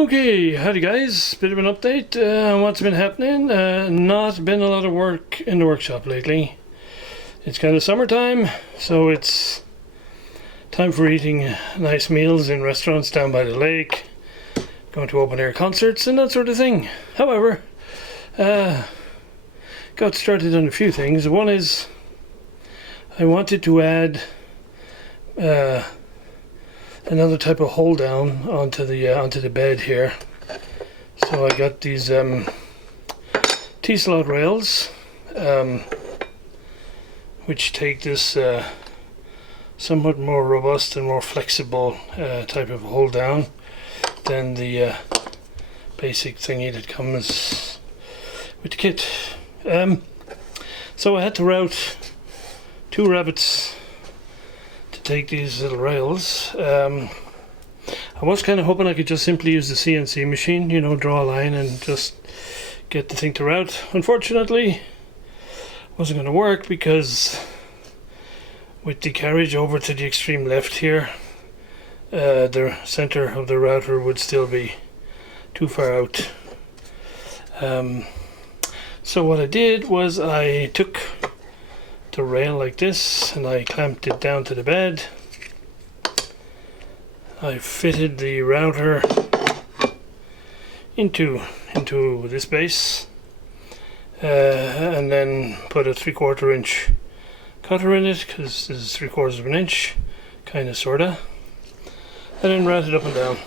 Okay, howdy guys, bit of an update on what's been happening. Not been a lot of work in the workshop lately. It's kind of summertime, so it's time for eating nice meals in restaurants down by the lake, going to open air concerts and that sort of thing. However, got started on a few things. One is I wanted to add another type of hold down onto the bed here. So I got these T-slot rails, which take this somewhat more robust and more flexible type of hold down than the basic thingy that comes with the kit. So I had to route 2 rabbits to take these little rails. I was kind of hoping I could just simply use the CNC machine, you know, draw a line and just get the thing to route. Unfortunately, it wasn't going to work because with the carriage over to the extreme left here, the center of the router would still be too far out. So what I did was I took the rail like this and I clamped it down to the bed. I fitted the router into this base and then put a 3/4 inch cutter in it, because this is 3/4 of an inch, kinda sorta, and then routed up and down.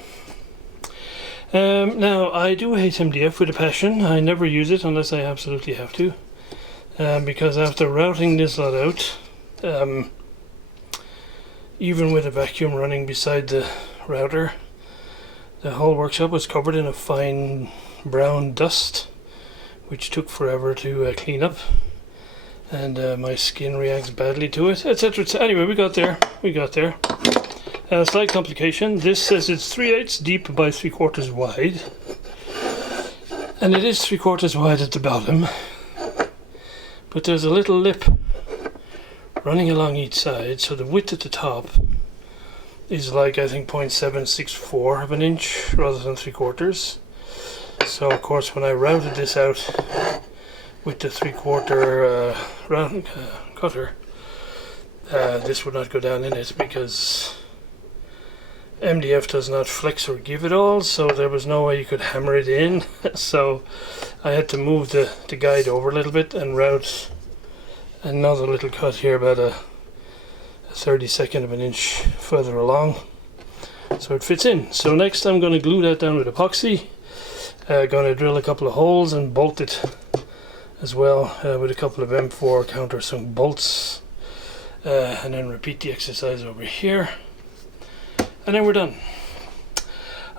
Now I do hate MDF with a passion. I never use it unless I absolutely have to. Because after routing this lot out, even with a vacuum running beside the router, the whole workshop was covered in a fine brown dust, which took forever to clean up, and my skin reacts badly to it, etc. Anyway, we got there. Slight complication. This says it's 3/8 deep by 3/4 wide, and it is 3/4 wide at the bottom. But there's a little lip running along each side, so the width at the top is like, I think, 0.764 of an inch rather than 3/4. So of course when I routed this out with the 3/4 round cutter, this would not go down in it because MDF does not flex or give at all, so there was no way you could hammer it in. So I had to move the guide over a little bit and route another little cut here about a 32nd of an inch further along, so it fits in. So next I'm going to glue that down with epoxy. Going to drill a couple of holes and bolt it as well with a couple of M4 countersunk bolts, and then repeat the exercise over here. And then we're done.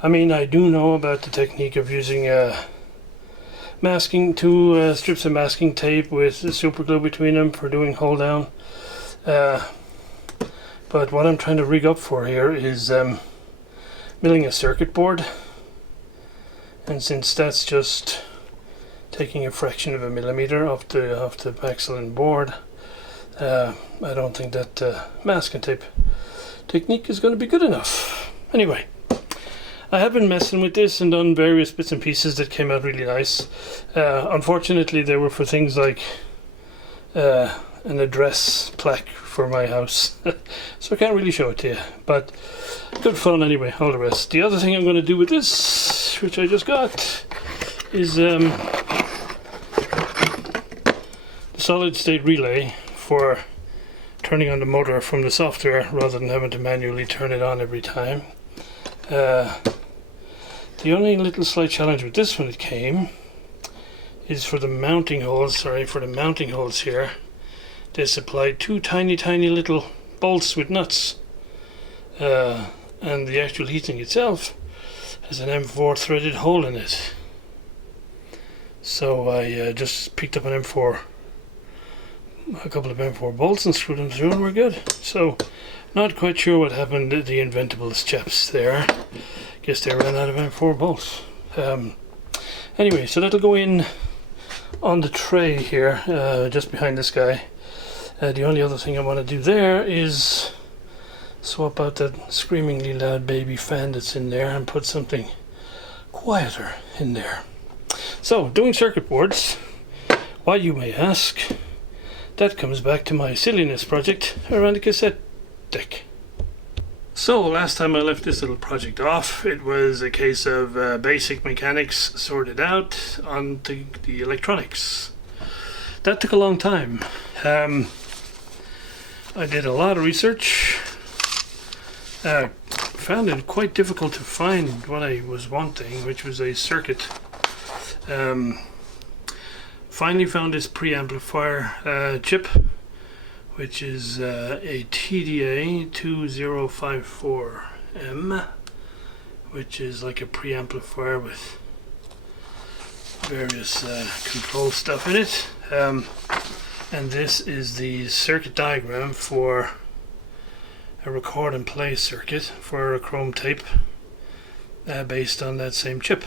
I mean, I do know about the technique of using masking, 2 strips of masking tape with super glue between them for doing hold down. But what I'm trying to rig up for here is milling a circuit board. And since that's just taking a fraction of a millimeter off the axle and board, I don't think that masking tape technique is going to be good enough. Anyway, I have been messing with this and done various bits and pieces that came out really nice. Unfortunately, they were for things like an address plaque for my house, so I can't really show it to you, but good fun anyway, all the rest. The other thing I'm going to do with this, which I just got, is the solid state relay for turning on the motor from the software rather than having to manually turn it on every time. The only little slight challenge with this when it came is for the mounting holes. For the mounting holes here, they supplied 2 tiny little bolts with nuts, and the actual heating itself has an M4 threaded hole in it. So I just picked up a couple of M4 bolts and screwed them through and we're good. So not quite sure what happened to the Inventables chaps there. Guess they ran out of M4 bolts. Anyway, so that'll go in on the tray here, just behind this guy. The only other thing I want to do there is swap out that screamingly loud baby fan that's in there and put something quieter in there. So, doing circuit boards, why you may ask, that comes back to my silliness project around the cassette deck. So last time I left this little project off, it was a case of basic mechanics sorted out onto the electronics. That took a long time. I did a lot of research. Found it quite difficult to find what I was wanting, which was a circuit. Finally found this preamplifier chip, which is a TDA 2054M, which is like a preamplifier with various control stuff in it. And this is the circuit diagram for a record and play circuit for a chrome tape based on that same chip.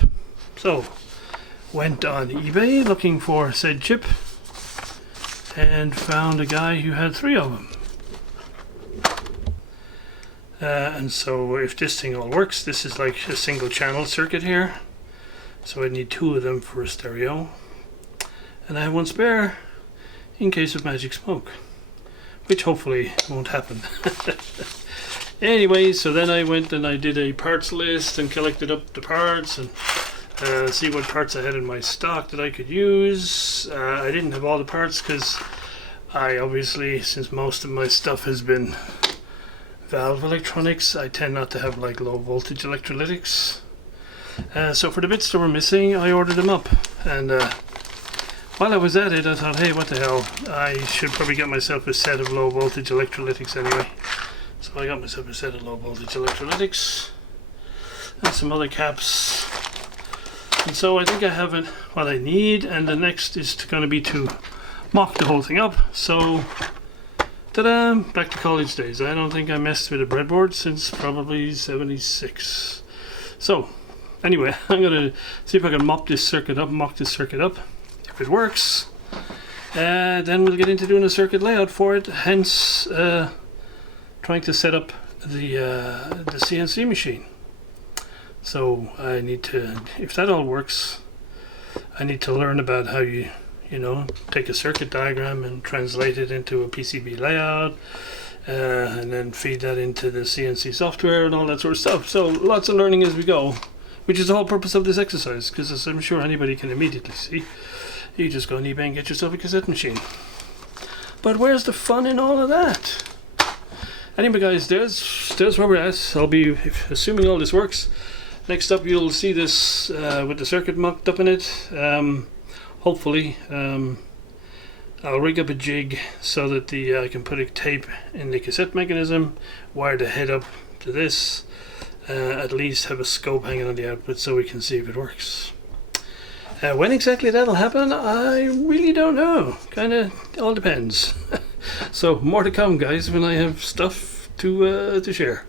So went on eBay looking for said chip and found a guy who had 3 of them. And so if this thing all works, this is like a single channel circuit here, so I need 2 of them for a stereo, and I have 1 spare in case of magic smoke, which hopefully won't happen. Anyway, so then I went and I did a parts list and collected up the parts and see what parts I had in my stock that I could use. I didn't have all the parts because I obviously, since most of my stuff has been valve electronics, I tend not to have like low voltage electrolytics. So for the bits that were missing, I ordered them up, and while I was at it I thought, hey, what the hell, I should probably get myself a set of low voltage electrolytics anyway. So I got myself a set of low voltage electrolytics and some other caps. And so I think I have what I need, and the next is going to be to mock the whole thing up. So, ta-da! Back to college days. I don't think I messed with a breadboard since probably 76. So, anyway, I'm going to see if I can mock this circuit up. If it works, then we'll get into doing a circuit layout for it. Hence, trying to set up the CNC machine. So I need to, if that all works, I need to learn about how you take a circuit diagram and translate it into a PCB layout, and then feed that into the CNC software and all that sort of stuff. So lots of learning as we go, which is the whole purpose of this exercise, because as I'm sure anybody can immediately see, you just go on eBay and get yourself a cassette machine. But where's the fun in all of that? Anyway guys, there's where we're at. I'll be, assuming all this works, next up you'll see this with the circuit mocked up in it. Hopefully I'll rig up a jig so that I can put a tape in the cassette mechanism, wire the head up to this, at least have a scope hanging on the output so we can see if it works. When exactly that'll happen, I really don't know. Kinda all depends. So more to come guys when I have stuff to share.